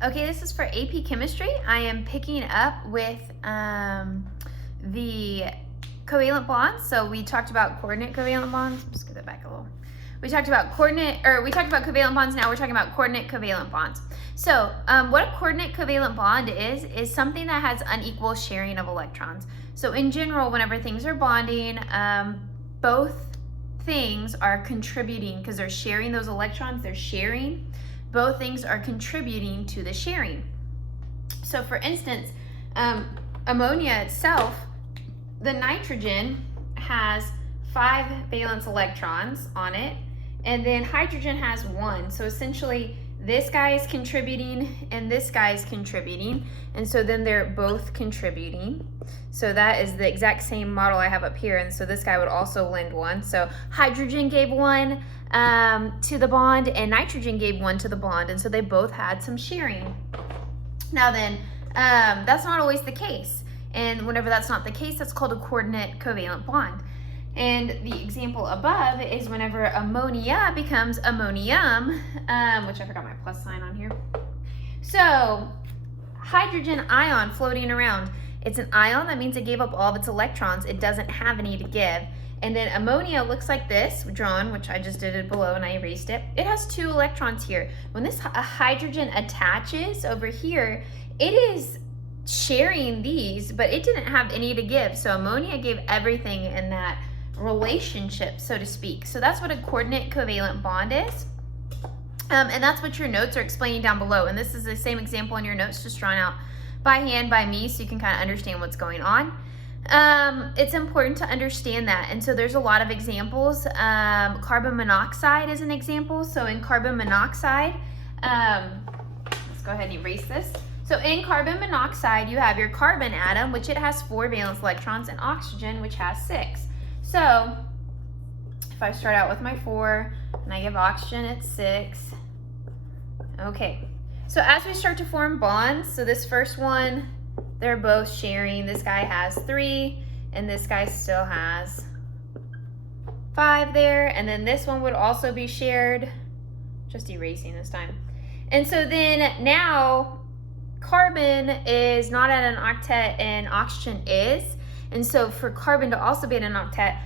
Okay, this is for AP Chemistry. I am picking up with the covalent bonds. So we talked about coordinate covalent bonds. Let's get that back a little. We talked about covalent bonds. Now we're talking about coordinate covalent bonds. So what a coordinate covalent bond is something that has unequal sharing of electrons. So in general, whenever things are bonding, both things are contributing because they're sharing those electrons. They're sharing. Both things are contributing to the sharing. So for instance, ammonia itself, the nitrogen has 5 valence electrons on it, and then hydrogen has 1. So essentially, this guy is contributing and this guy is contributing, and so then they're both contributing. So that is the exact same model I have up here, and so this guy would also lend 1. So hydrogen gave 1 to the bond, and nitrogen gave 1 to the bond, and so they both had some sharing. Now then, that's not always the case, and whenever that's not the case, that's called a coordinate covalent bond. And the example above is whenever ammonia becomes ammonium, which I forgot my plus sign on here. So hydrogen ion floating around. It's an ion, that means it gave up all of its electrons. It doesn't have any to give. And then ammonia looks like this, drawn, which I just did it below and I erased it. It has 2 electrons here. When this hydrogen attaches over here, it is sharing these, but it didn't have any to give. So ammonia gave everything in that relationship, so to speak. So that's what a coordinate covalent bond is. And that's what your notes are explaining down below. And this is the same example in your notes, just drawn out by hand by me, so you can kind of understand what's going on. It's important to understand that. And so there's a lot of examples. Carbon monoxide is an example. So in carbon monoxide, let's go ahead and erase this. So in carbon monoxide, you have your carbon atom, which it has 4 valence electrons, and oxygen, which has 6. So if I start out with my 4 and I give oxygen at 6, okay. So as we start to form bonds, so this first one, they're both sharing. This guy has 3 and this guy still has 5 there. And then this one would also be shared, just erasing this time. And so then now carbon is not at an octet and oxygen is. And so for carbon to also be at an octet,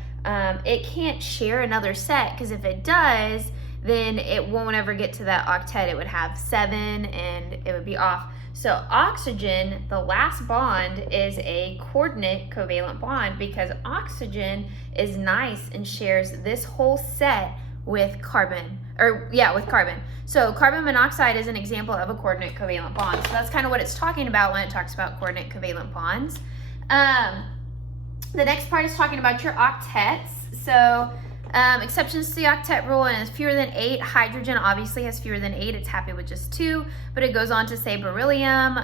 it can't share another set, because if it does, then it won't ever get to that octet. It would have 7 and it would be off. So oxygen, the last bond, is a coordinate covalent bond because oxygen is nice and shares this whole set with carbon, with carbon. So carbon monoxide is an example of a coordinate covalent bond. So that's kind of what it's talking about when it talks about coordinate covalent bonds. The next part is talking about your octets. So exceptions to the octet rule, and it's fewer than 8. Hydrogen obviously has fewer than 8. It's happy with just 2, but it goes on to say beryllium,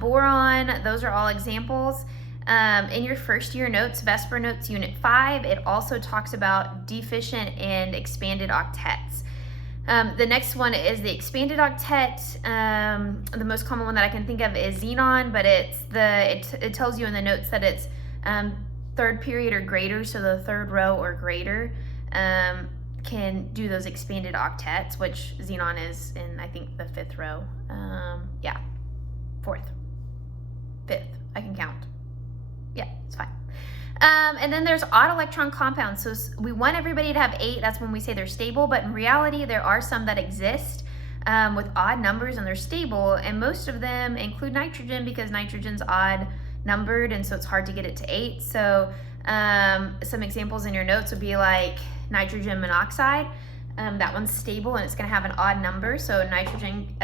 boron. Those are all examples. In your first year notes, Vesper Notes Unit 5, it also talks about deficient and expanded octets. The next one is the expanded octet. The most common one that I can think of is xenon, but it tells you in the notes that it's 3rd period or greater, so the 3rd row or greater can do those expanded octets, which xenon is in, I think, the 5th row. 4th, 5th, I can count. Yeah, it's fine. And then there's odd electron compounds. So we want everybody to have 8. That's when we say they're stable, but in reality, there are some that exist with odd numbers and they're stable, and most of them include nitrogen because nitrogen's odd numbered, and so it's hard to get it to 8. So some examples in your notes would be like nitrogen monoxide. That one's stable and it's going to have an odd number. So nitrogen,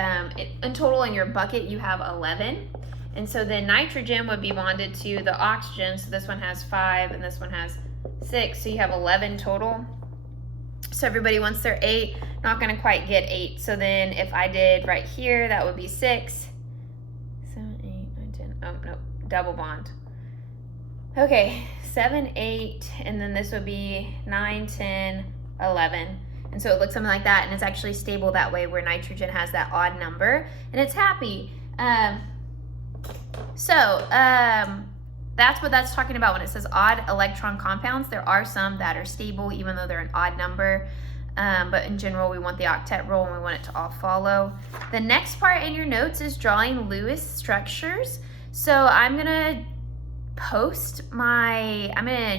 in total in your bucket, you have 11. And so then nitrogen would be bonded to the oxygen. So this one has 5 and this one has 6. So you have 11 total. So everybody wants their 8, not going to quite get 8. So then if I did right here, that would be 6, 7, 8, 9, 10. Oh, no, double bond. Okay, 7, 8, and then this would be 9, 10, 11. And so it looks something like that, and it's actually stable that way where nitrogen has that odd number, and it's happy. That's what that's talking about when it says odd electron compounds. There are some that are stable even though they're an odd number. but in general, we want the octet rule and we want it to all follow. The next part in your notes is drawing Lewis structures. So I'm gonna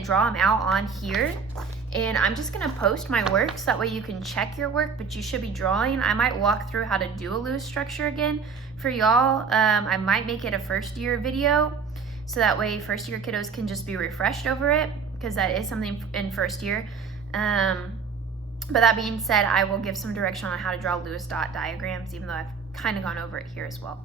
draw them out on here, and I'm just gonna post my work so that way you can check your work, but you should be drawing. I might walk through how to do a Lewis structure again for y'all. I might make it a first year video, so that way first year kiddos can just be refreshed over it, because that is something in first year. But that being said, I will give some direction on how to draw Lewis dot diagrams, even though I've kind of gone over it here as well.